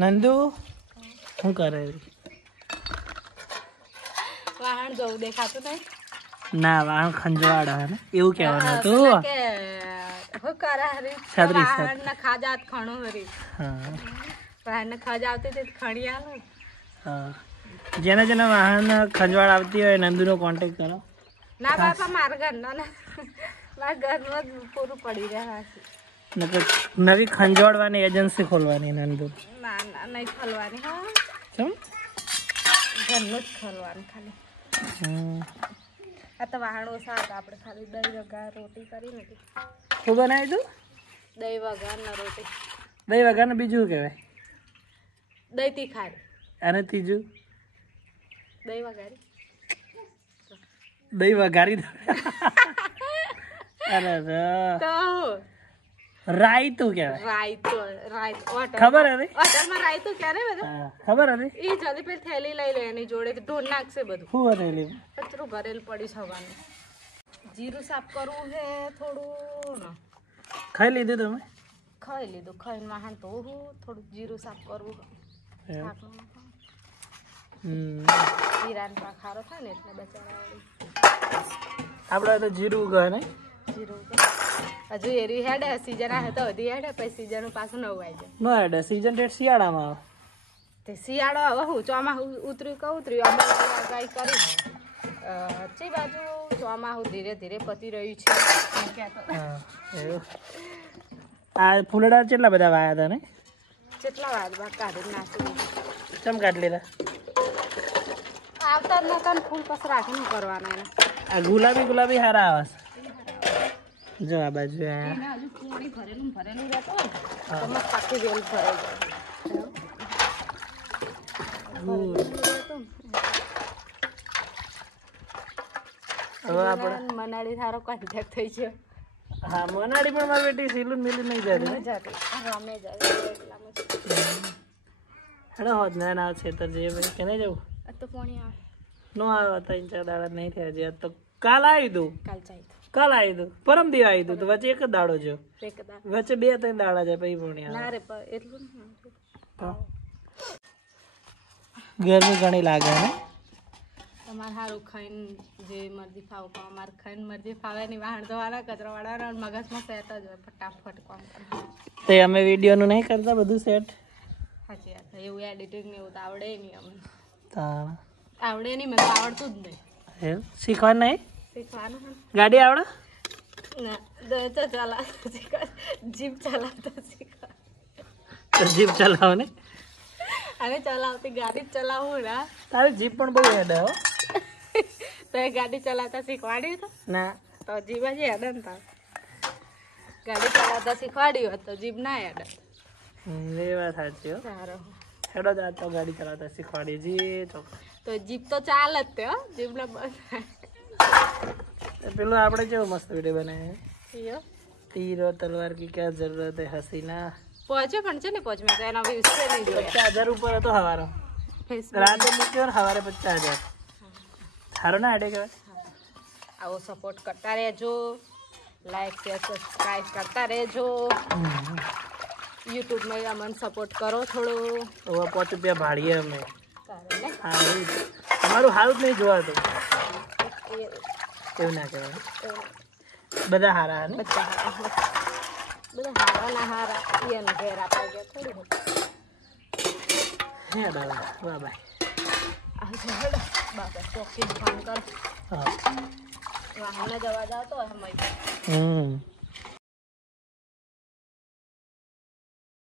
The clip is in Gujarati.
નંદુ શું કરે? વાહણ જવું દેખાતું નહીં. ના વાહણ ખંજવાડા હે ને એવું કહેવાનું હતું. હું કરે હરી છત્રીસ વાહણ ને ખાજાત ખણું હરી. હા વાહણ ને ખજ આવતી તે ખણી આલો. હા જેને જેને વાહન ખંજવાળ આવતી હોય નંદુનો કોન્ટેક્ટ કરો. ના બાપા મારા ઘરનો ને મારા ઘરનો જ પૂરું પડી રહ્યા છે. નવી ખંજવાળવાની એજન્સી ખોલવાની નંદુ. ના ના નહીં ખોલવાની. હા કેમ? ઘરનું જ ખોલવાનું ખાલી. આ તો વાહણ ઓછા હતા આપણે ખાલી દહીં વઘાર રોટી કરી નથી. શું બનાવી તું? દહીં વઘાર ને રોટી. દહીં વઘારને બીજું કહેવાય? દહીં તીખારી. અને ત્રીજું? દહીં વઘારી. દહીં વઘારી. અરે તો રાયતું કહેવાય. રાયતો રાયતો ખબર હતી? હોટલમાં રાયતો ક્યારે બધું ખબર હતી? એ જલ્દી પેલી થેલી લઈ લે એની જોડે ઢોર નાખશે બધું. શું હતી? કચરું ભરેલું પડી સવાનું. જીરું સાફ કરવું છે થોડું. ખાઈ લીધું તમે? ખાઈ લીધું. ખાઈને વાહન ધોવું થોડું જીરું સાફ કરવું. જીરાનો પાક ખારો થાય ને એટલે બચારા આપણે તો જીરું ઉગે ને જીરું હજુ એરી હેડે સીઝન આવે તો હજી હેડે પછી સીઝન પાછું નવું આવી જાય. ન હેડે સીઝન ડેટ શિયાળામાં આવે. તે શિયાળો હવે હું ચોમાસું ઉતર્યું કે ઉતર્યું અમે ગાય કરી ચી બાજુ ચોમાસું ધીરે ધીરે પતી રહ્યું છે. આ ફૂલડા કેટલા બધા વાયા હતા ને? કેટલા વાદમાં કાઢી નાખી. ચમ કાઢી લીધા? આવતા નતા ને ફૂલ પછી રાખીને કરવાના એને. આ ગુલાબી હારા આવે છે. જો આ બાજુ હજુ થોડી ભરેલું રહેતો હોય તો મસ્ત આખી વેલ ભરાઈ જાય. મનાળી સારો કોન્ટેક્ટ થઈ છે. હા મનાળી પણ મારી બેટી સીલું મિલું નહીં જતી. રમે જાય હેડો હોત ના ના છે તો જે ભાઈ કે નહીં જવું તો પોણી આવે નો આવે 3-4 દાડા નહીં થયા જે તો કાલ આવી દઉં. કાલ આવી દઉં પરમ દી આવી દઉં તો વચ્ચે એક જ દાડો જો વચ્ચે 2-3 દાડા જાય પછી પોણી આવે. ના રે એટલું ગરમી ઘણી લાગે ને. તમારે સારું ખાઈને જે મરજી ખાવ પણ અમારે ખાઈને મરજી ફાવે નહીં. વાહણ ધોવાના કચરા વાળા મગજમાં સેટ જ હોય ફટાફટ કામ કરે. તે અમે વિડીયોનું નહીં કરતા બધું સેટ? સાચી વાત. એવું એડિટિંગ ને એવું તો આવડે નહીં અમને. આવડે નહીં મને તો આવડતું જ નહીં. શીખવાનું નહીં? શીખવાનું ગાડી આવડે? ના તો ચલાવતા જીપ ચલાવતા શીખવા. તો જીપ ચલાવો ને. અને ચલાવતી ગાડી જ ચલાવવું ના. તારી જીપ પણ બહુ હેડે હો. તો એ ગાડી ચલાવતા શીખવાડી તો ના તો જીપ જ હેડે ને તાર. ગાડી ચલાવતા શીખવાડી હોત તો જીપ ના હેડે. એ વાત સાચી હો. સારું હેડો જ તો ગાડી ચલાવતા શીખવાડી જી ચોક્કસ. તો જીપ તો ચાલે જ તે હો. જીપને બસ પેલું આપણે કેવો મસ્ત વિડીયો બનાવ્યો. તીરો તલવાર કી ક્યાં જરૂરત હે હસીના. પહોંચ્યો પણ છે ને પહોંચ મેં તો એના વ્યૂઝ છે નહીં જોયા. 50,000 ઉપર હતો હવારો. રાતે મૂક્યો ને સવારે 50,000. સારો ના આડે કહેવાય. આવો સપોર્ટ કરતા રહેજો. લાઈક શેર સબસ્ક્રાઈબ કરતા રહેજો. યુટ્યુબમાં અમને સપોર્ટ કરો થોડો. હવે 5 રૂપિયા ભાડીએ અમે. હા તમારું હારું જ નહીં જોવાતું. એવું ના કહેવાય. બધા હારા ને બધા હારા ના હારા એને ઘેર આપવા ગયા થોડી હે દાદા બાય બાબા ચોખ્ખી ફોન કર. હા વાહન જવા જાવ તો